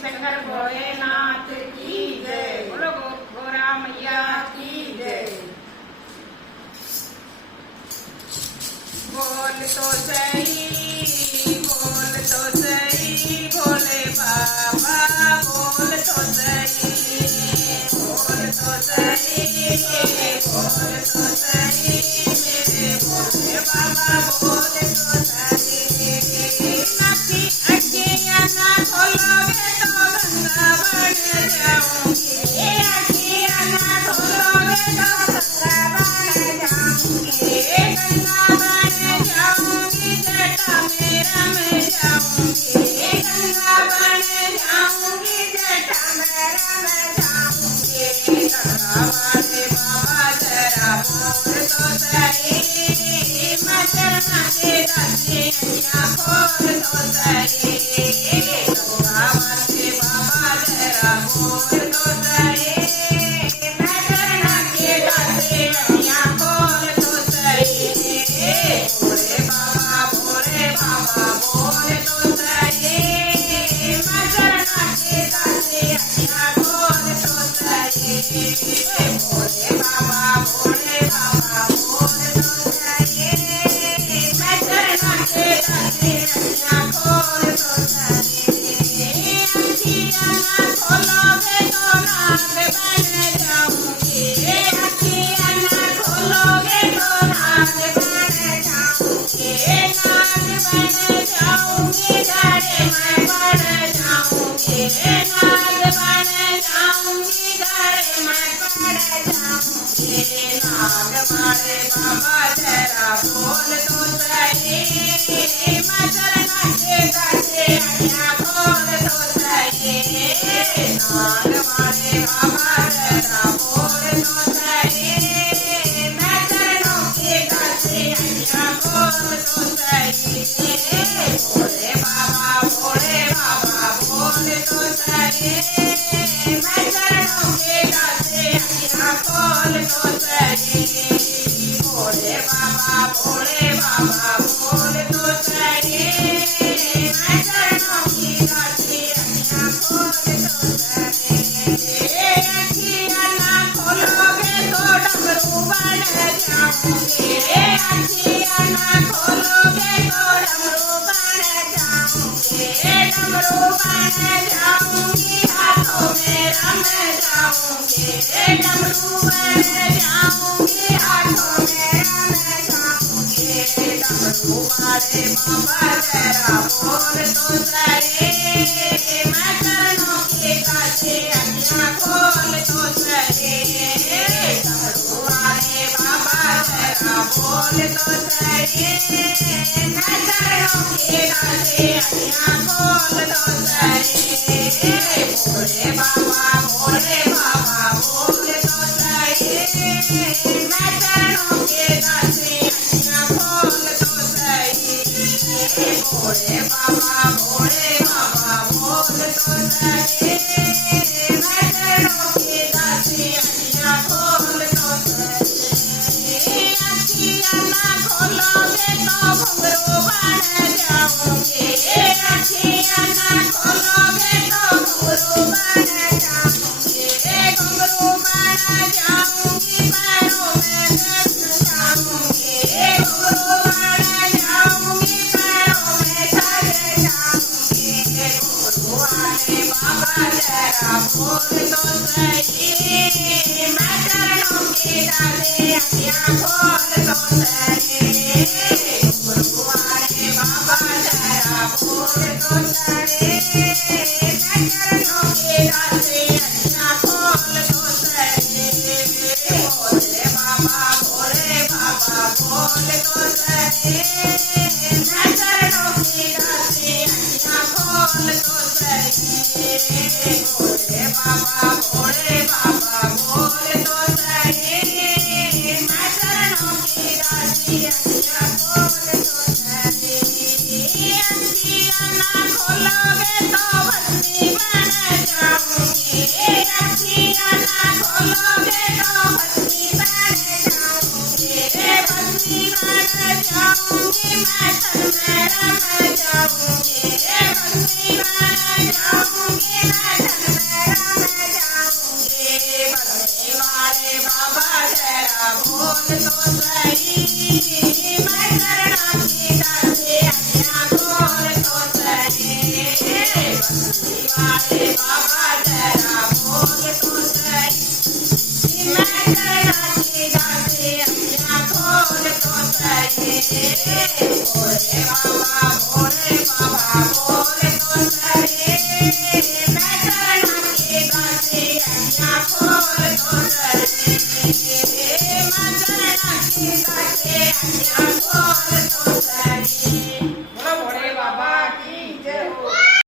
शंकर भोलेनाथ की जय। बोलो गोरा मैया की जय। बोल तो सही भोले बाबा, बोल तो सही बोल तो सही मेरे भोले बाबा, बोल तो सही। नदी अखियाँ ना खोलोगे तो गंगा बन जाऊंगी, अखियाँ ना खोलोगे तो गंगा बन जाऊंगी, गंगा बन जाऊंगी, जटा में रम जाऊंगी, गंगा बन जाऊंगी, जटा में रम जाऊंगी। गंगा वाले बाबा जरा बोल तो सही, मैं चरना के दसिया खोल तो सही। गंगा वाले बाबा जरा बोल तो सही, मैं चरना के दसिया खोल तो सही। भोले बाबा बोल तो सही, मैं चरना के दसिया खोल तो सही। भोले बाबा बोल तो सही, मैं चरना के दसिया खोल तो सही। अखियाँ ना खोलोगे तो नाग बन जाऊंगी, अखियाँ ना खोलोगे तो नाग बन जाऊंगी, नाग बन जाऊंगी, घरे मैं पड़ जाऊंगी, नाग बन जाऊंगी, घरे मैं पड़ जाऊंगी। नाग वाले बाबा जरा बोल तो सही, मैं चरना के दसिया खोल तो सही। नाग वाले बाबा जरा बोल तो सही, मैं चरणों के दसिया खोल तो सही। भोले बाबा बोल तो सही, मैं चरणों के दसिया खोल तो सही। भोले बाबा बोल तो सही, मैं चरणों की दसिया खोल तो सही। अखियाँ ना खोलोगे तो डमरू बन जाऊंगी, अखियाँ ना खोलोगे तो डमरू बन जाऊंगी, डमरू बन जाऊंगी, हाथों में रम जाऊंगी, डमरू बन जाऊंगी, हाथों में रम जाऊंगी। डमरू वाले बाबा जरा बोल तो सही, मैं चरणों के दसिया खोल तो सही। डमरू वाले बाबा जरा बोल तो सही, मैं चरणों के दसिया खोल तो सही। भोले बाबा बोल तो सही, मैं चरणों के दसिया खोल तो सही। भोले बाबा बोल तो सही, मैं चरणों के दसिया खोल तो सही। अखियाँ ना खोलोगे तो घुंघरू बन जाऊंगी, अखियाँ ना खोलोगे तो घुंघरू बन जाऊंगी, घुंघरू बन जाऊंगी, पैरों में दस जाऊंगी, घुंघरू बन जाऊंगी, पैरों में सज जाऊंगी। घुंघरू वाले बाबा जरा बोल तो सही, मैं चरणों की दसिया खोल तो सही। घुंघरू वाले बाबा जरा बोल तो सही, मैं चरणों की दसिया खोल तो सही। भोले बाबा बोल तो सही, मैं चरणों की दसिया खोल तो सही। भोले बाबा बोल तो सही, मैं चरणों की दसिया खोल तो सही। अखियाँ ना खोलोगे तो भस्मी बन जाऊंगी, अखियाँ ना खोलोगे तो भस्मी बन जाऊंगी, भस्मी बन जाऊंगी, मैं तन में रम जाऊंगी, भस्मी बन जाऊंगी, गासे अम्या खोल तो सरे भोले बाबा बोल तो सरे मैं शरणा के गासे अम्या खोल